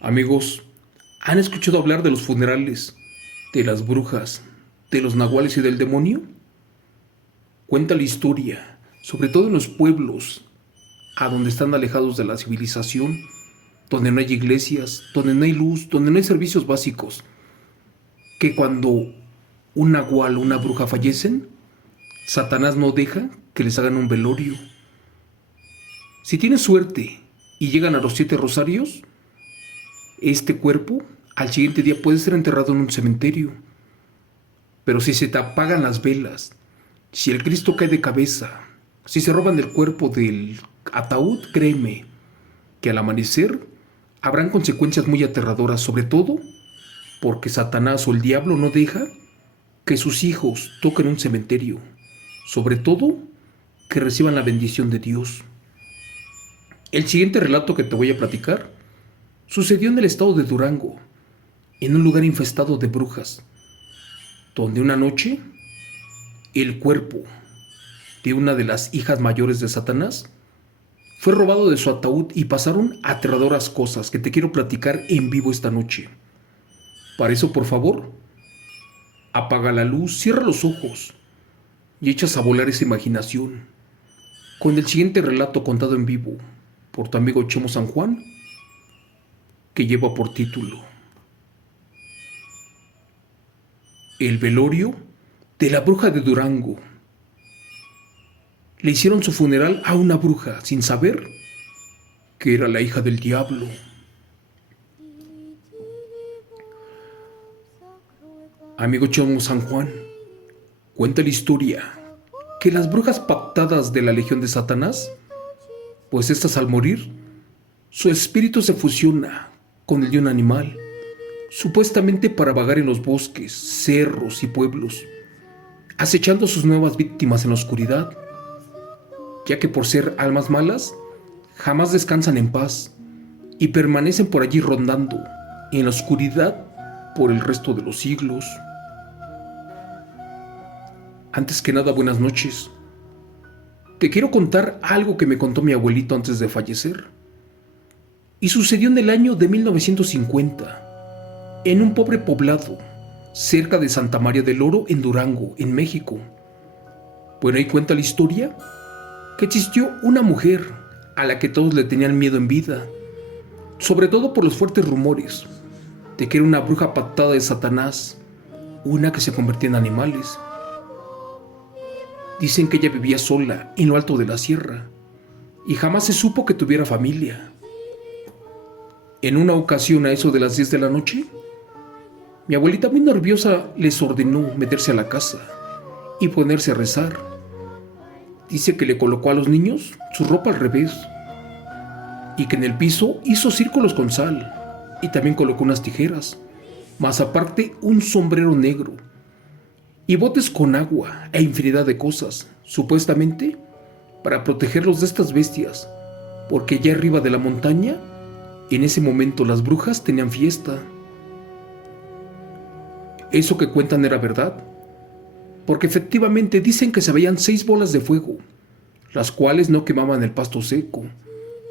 Amigos, ¿han escuchado hablar de los funerales, de las brujas, de los nahuales y del demonio? Cuenta la historia, sobre todo en los pueblos, a donde están alejados de la civilización, donde no hay iglesias, donde no hay luz, donde no hay servicios básicos, que cuando un nahual o una bruja fallecen, Satanás no deja que les hagan un velorio. Si tienes suerte y llegan a los 7 rosarios, este cuerpo al siguiente día puede ser enterrado en un cementerio. Pero si se te apagan las velas, si el Cristo cae de cabeza, si se roban el cuerpo del ataúd, créeme que al amanecer habrán consecuencias muy aterradoras, sobre todo porque Satanás o el diablo no deja que sus hijos toquen un cementerio, sobre todo que reciban la bendición de Dios. El siguiente relato que te voy a platicar sucedió en el estado de Durango, en un lugar infestado de brujas, donde una noche el cuerpo de una de las hijas mayores de Satanás fue robado de su ataúd y pasaron aterradoras cosas que te quiero platicar en vivo esta noche. Para eso, por favor, apaga la luz, cierra los ojos y echas a volar esa imaginación con el siguiente relato contado en vivo por tu amigo Chemo San Juan, que lleva por título El velorio de la bruja de Durango. Le hicieron su funeral a una bruja sin saber que era la hija del diablo. Amigo Chemo San Juan, cuenta la historia que las brujas pactadas de la legión de Satanás, pues estas al morir, su espíritu se fusiona con el de un animal, supuestamente para vagar en los bosques, cerros y pueblos, acechando sus nuevas víctimas en la oscuridad, ya que por ser almas malas, jamás descansan en paz y permanecen por allí rondando en la oscuridad por el resto de los siglos. Antes que nada, buenas noches. Te quiero contar algo que me contó mi abuelito antes de fallecer. Y sucedió en el año de 1950, en un pobre poblado, cerca de Santa María del Oro, en Durango, en México. Bueno, ahí cuenta la historia que existió una mujer a la que todos le tenían miedo en vida, sobre todo por los fuertes rumores de que era una bruja pactada de Satanás, una que se convertía en animales. Dicen que ella vivía sola en lo alto de la sierra y jamás se supo que tuviera familia. En una ocasión, a eso de las 10 de la noche, mi abuelita muy nerviosa les ordenó meterse a la casa y ponerse a rezar. Dice que le colocó a los niños su ropa al revés y que en el piso hizo círculos con sal y también colocó unas tijeras, más aparte un sombrero negro y botes con agua e infinidad de cosas, supuestamente para protegerlos de estas bestias, porque allá arriba de la montaña, en ese momento las brujas tenían fiesta. Eso que cuentan era verdad, porque efectivamente dicen que se veían 6 bolas de fuego, las cuales no quemaban el pasto seco,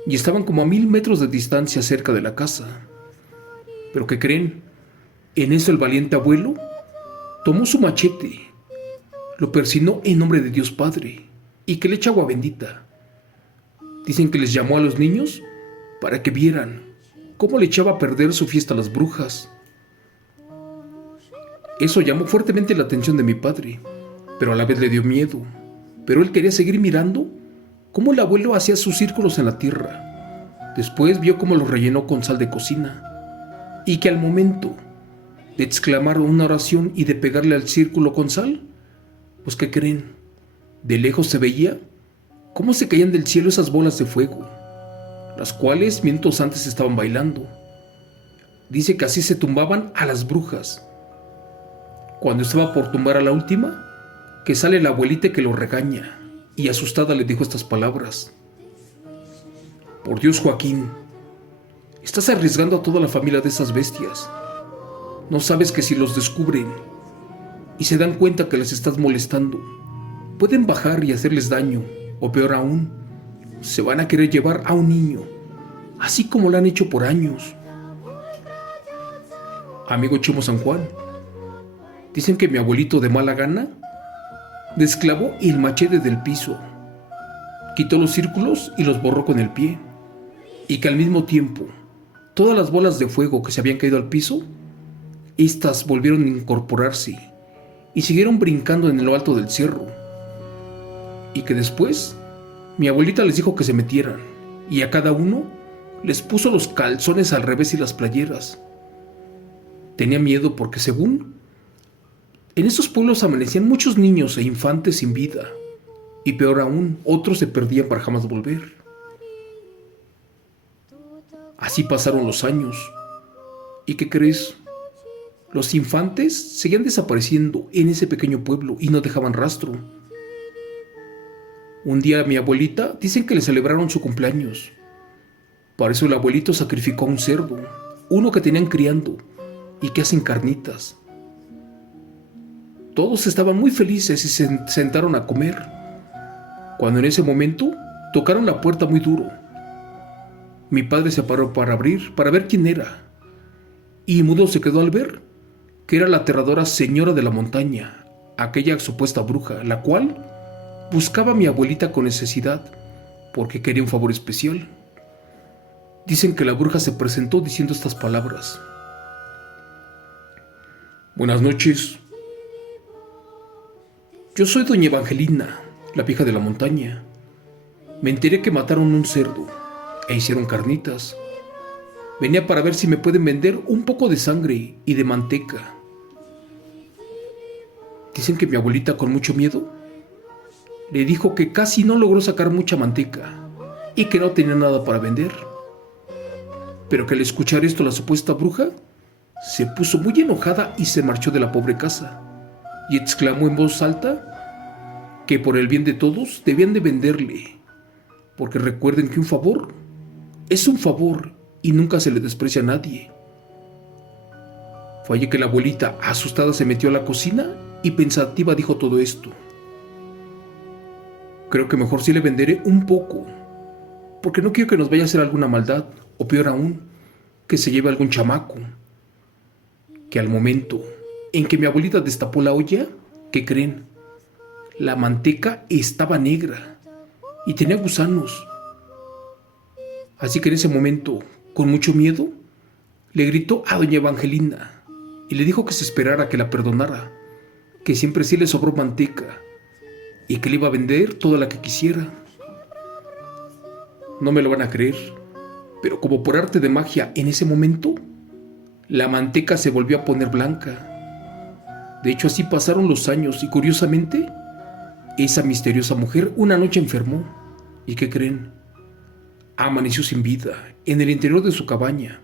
y estaban como a 1000 metros de distancia cerca de la casa. Pero ¿qué creen? En eso el valiente abuelo tomó su machete, lo persinó en nombre de Dios Padre y que le echa agua bendita. Dicen que les llamó a los niños para que vieran cómo le echaba a perder su fiesta a las brujas. Eso llamó fuertemente la atención de mi padre, pero a la vez le dio miedo. Pero él quería seguir mirando cómo el abuelo hacía sus círculos en la tierra. Después vio cómo los rellenó con sal de cocina y que al momento de exclamar una oración y de pegarle al círculo con sal, pues ¿qué creen? De lejos se veía cómo se caían del cielo esas bolas de fuego, las cuales minutos antes estaban bailando. Dice que así se tumbaban a las brujas. Cuando estaba por tumbar a la última, que sale la abuelita que lo regaña y asustada le dijo estas palabras: por Dios, Joaquín, estás arriesgando a toda la familia de esas bestias. No sabes que si los descubren y se dan cuenta que les estás molestando, pueden bajar y hacerles daño, o peor aún, se van a querer llevar a un niño, así como lo han hecho por años. amigo Chimo San Juan. Dicen que mi abuelito de mala gana desclavó el machete del piso, quitó los círculos y los borró con el pie, y que al mismo tiempo todas las bolas de fuego que se habían caído al piso, estas volvieron a incorporarse y siguieron brincando en lo alto del cerro, y que después mi abuelita les dijo que se metieran, y a cada uno les puso los calzones al revés y las playeras. Tenía miedo porque, según, en esos pueblos amanecían muchos niños e infantes sin vida, y peor aún, otros se perdían para jamás volver. Así pasaron los años. ¿Y qué crees? Los infantes seguían desapareciendo en ese pequeño pueblo y no dejaban rastro. Un día a mi abuelita dicen que le celebraron su cumpleaños. Para eso el abuelito sacrificó a un cerdo, uno que tenían criando y que hacen carnitas. Todos estaban muy felices y se sentaron a comer, cuando en ese momento tocaron la puerta muy duro. Mi padre se paró para abrir, para ver quién era, y mudo se quedó al ver que era la aterradora señora de la montaña, aquella supuesta bruja, la cual buscaba a mi abuelita con necesidad, porque quería un favor especial. Dicen que la bruja se presentó diciendo estas palabras: Buenas noches. Yo soy doña Evangelina, la vieja de la montaña. Me enteré que mataron un cerdo e hicieron carnitas. Venía para ver si me pueden vender un poco de sangre y de manteca. Dicen que mi abuelita, con mucho miedo, le dijo que casi no logró sacar mucha manteca y que no tenía nada para vender. Pero que al escuchar esto la supuesta bruja se puso muy enojada y se marchó de la pobre casa, y exclamó en voz alta que por el bien de todos debían de venderle, porque recuerden que un favor es un favor y nunca se le desprecia a nadie. Fue allí que la abuelita, asustada, se metió a la cocina y pensativa dijo todo esto: Creo que mejor sí le venderé un poco, porque no quiero que nos vaya a hacer alguna maldad, o peor aún, que se lleve algún chamaco. Que al momento en que mi abuelita destapó la olla, ¿qué creen? La manteca estaba negra y tenía gusanos. Así que en ese momento, con mucho miedo, le gritó a doña Evangelina y le dijo que se esperara, que la perdonara, que siempre sí le sobró manteca y que le iba a vender toda la que quisiera. No me lo van a creer, pero como por arte de magia, en ese momento, la manteca se volvió a poner blanca. De hecho, así pasaron los años y, curiosamente, esa misteriosa mujer una noche enfermó. ¿Y qué creen? Amaneció sin vida en el interior de su cabaña,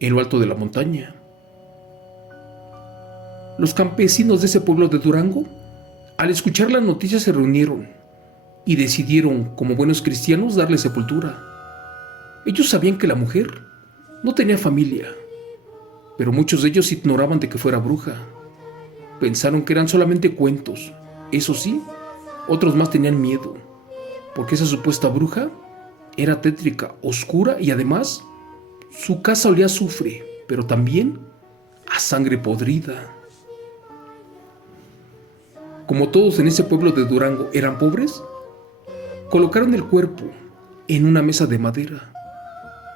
en lo alto de la montaña. Los campesinos de ese pueblo de Durango, al escuchar la noticia, se reunieron y decidieron, como buenos cristianos, darle sepultura. Ellos sabían que la mujer no tenía familia, pero muchos de ellos ignoraban de que fuera bruja. Pensaron que eran solamente cuentos. Eso sí, otros más tenían miedo, porque esa supuesta bruja era tétrica, oscura y además su casa olía a azufre, pero también a sangre podrida. Como todos en ese pueblo de Durango eran pobres, colocaron el cuerpo en una mesa de madera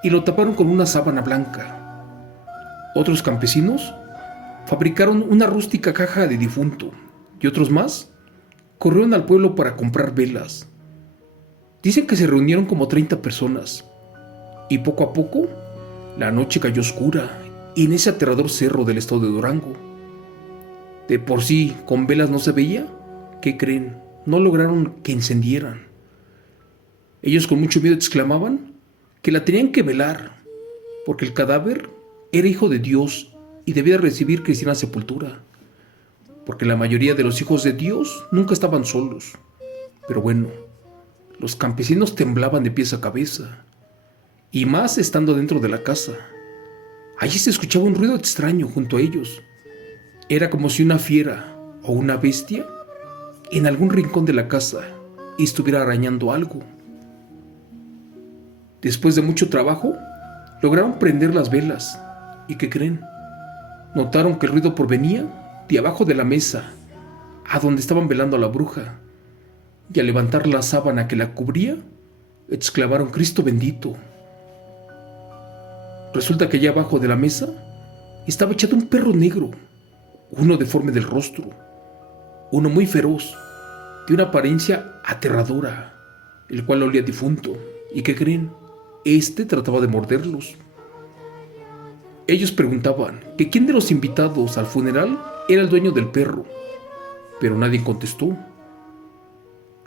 y lo taparon con una sábana blanca. Otros campesinos fabricaron una rústica caja de difunto y otros más corrieron al pueblo para comprar velas. Dicen que se reunieron como 30 personas y poco a poco la noche cayó oscura en ese aterrador cerro del estado de Durango. De por sí con velas no se veía. ¿Qué creen? No lograron que encendieran. Ellos con mucho miedo exclamaban que la tenían que velar, porque el cadáver era hijo de Dios y debía recibir cristiana sepultura, porque la mayoría de los hijos de Dios nunca estaban solos. Pero bueno, los campesinos temblaban de pies a cabeza, y más estando dentro de la casa. Allí se escuchaba un ruido extraño junto a ellos. Era como si una fiera o una bestia en algún rincón de la casa estuviera arañando algo. Después de mucho trabajo, lograron prender las velas. ¿Y qué creen? Notaron que el ruido provenía de abajo de la mesa, a donde estaban velando a la bruja, y al levantar la sábana que la cubría, exclamaron: Cristo bendito. Resulta que allá abajo de la mesa estaba echado un perro negro, uno deforme del rostro, uno muy feroz, de una apariencia aterradora, el cual olía difunto. ¿Y qué creen? Este trataba de morderlos. Ellos preguntaban que quién de los invitados al funeral era el dueño del perro, pero nadie contestó.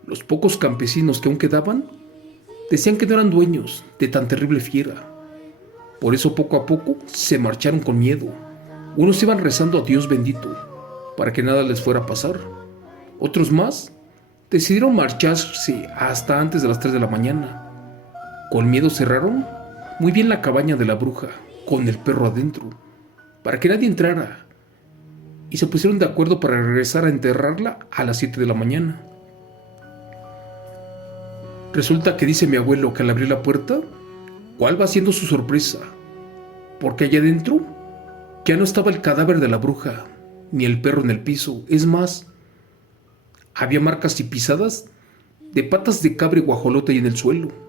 Los pocos campesinos que aún quedaban decían que no eran dueños de tan terrible fiera. Por eso poco a poco se marcharon con miedo. Unos iban rezando a Dios bendito para que nada les fuera a pasar. Otros más decidieron marcharse hasta antes de las 3 de la mañana. Con miedo cerraron muy bien la cabaña de la bruja con el perro adentro, para que nadie entrara, y se pusieron de acuerdo para regresar a enterrarla a las 7 de la mañana. Resulta que dice mi abuelo que al abrir la puerta, ¿cuál va siendo su sorpresa? Porque allá adentro ya no estaba el cadáver de la bruja, ni el perro en el piso. Es más, había marcas y pisadas de patas de cabra y guajolote ahí en el suelo.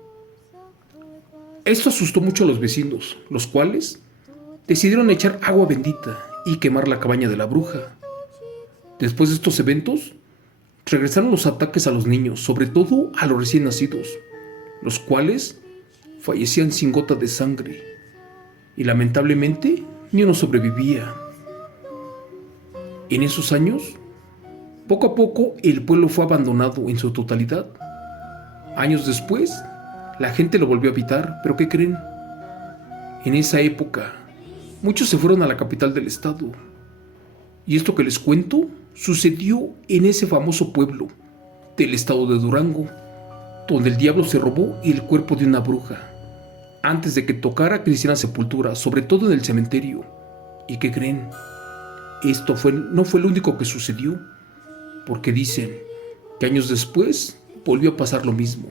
Esto asustó mucho a los vecinos, los cuales decidieron echar agua bendita y quemar la cabaña de la bruja. Después de estos eventos, regresaron los ataques a los niños, sobre todo a los recién nacidos, los cuales fallecían sin gota de sangre, y lamentablemente ni uno sobrevivía. En esos años, poco a poco el pueblo fue abandonado en su totalidad. Años después, la gente lo volvió a habitar, pero ¿qué creen? En esa época, muchos se fueron a la capital del estado. Y esto que les cuento sucedió en ese famoso pueblo del estado de Durango, donde el diablo se robó el cuerpo de una bruja antes de que tocara cristiana sepultura, sobre todo en el cementerio. ¿Y qué creen? Esto no fue lo único que sucedió, porque dicen que años después volvió a pasar lo mismo.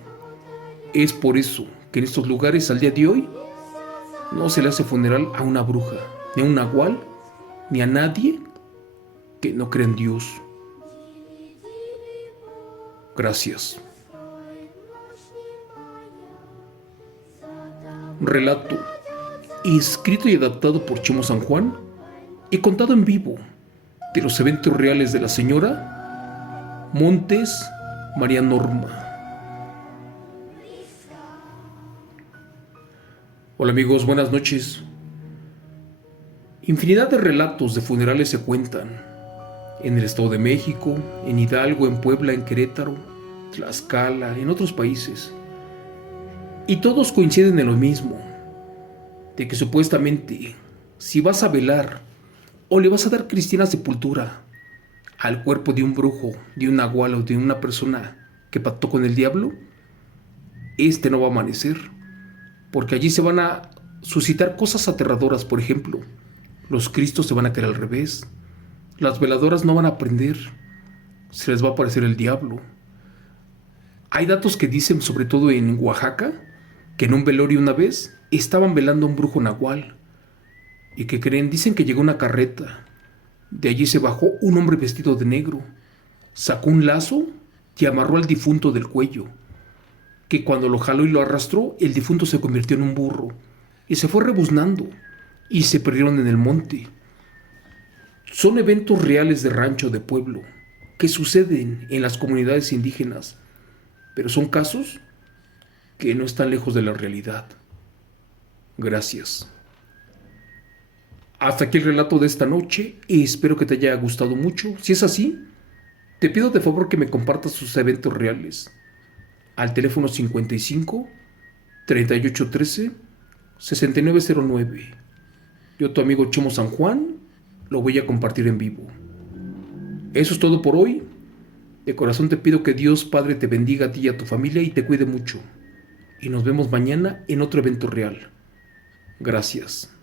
Es por eso que en estos lugares al día de hoy no se le hace funeral a una bruja, ni a un nahual, ni a nadie que no crea en Dios. Gracias. Relato escrito y adaptado por Chemo San Juan y contado en vivo de los eventos reales de la señora Montes María Norma. Hola amigos, buenas noches. Infinidad de relatos de funerales se cuentan en el Estado de México, en Hidalgo, en Puebla, en Querétaro, Tlaxcala, en otros países. Y todos coinciden en lo mismo, de que supuestamente si vas a velar o le vas a dar cristiana sepultura al cuerpo de un brujo, de un nahual o de una persona que pactó con el diablo, este no va a amanecer, porque allí se van a suscitar cosas aterradoras. Por ejemplo, los cristos se van a caer al revés, las veladoras no van a prender, se les va a aparecer el diablo. Hay datos que dicen, sobre todo en Oaxaca, que en un velorio una vez estaban velando a un brujo nahual. ¿Y que creen? Dicen que llegó una carreta. De allí se bajó un hombre vestido de negro, sacó un lazo y amarró al difunto del cuello, que cuando lo jaló y lo arrastró, el difunto se convirtió en un burro y se fue rebuznando y se perdieron en el monte. Son eventos reales de rancho, de pueblo, que suceden en las comunidades indígenas, pero son casos que no están lejos de la realidad. Gracias. Hasta aquí el relato de esta noche y espero que te haya gustado mucho. Si es así, te pido de favor que me compartas sus eventos reales al teléfono 55 3813 6909. Yo, tu amigo Chemo San Juan, lo voy a compartir en vivo. Eso es todo por hoy. De corazón te pido que Dios Padre te bendiga a ti y a tu familia y te cuide mucho. Y nos vemos mañana en otro evento real. Gracias.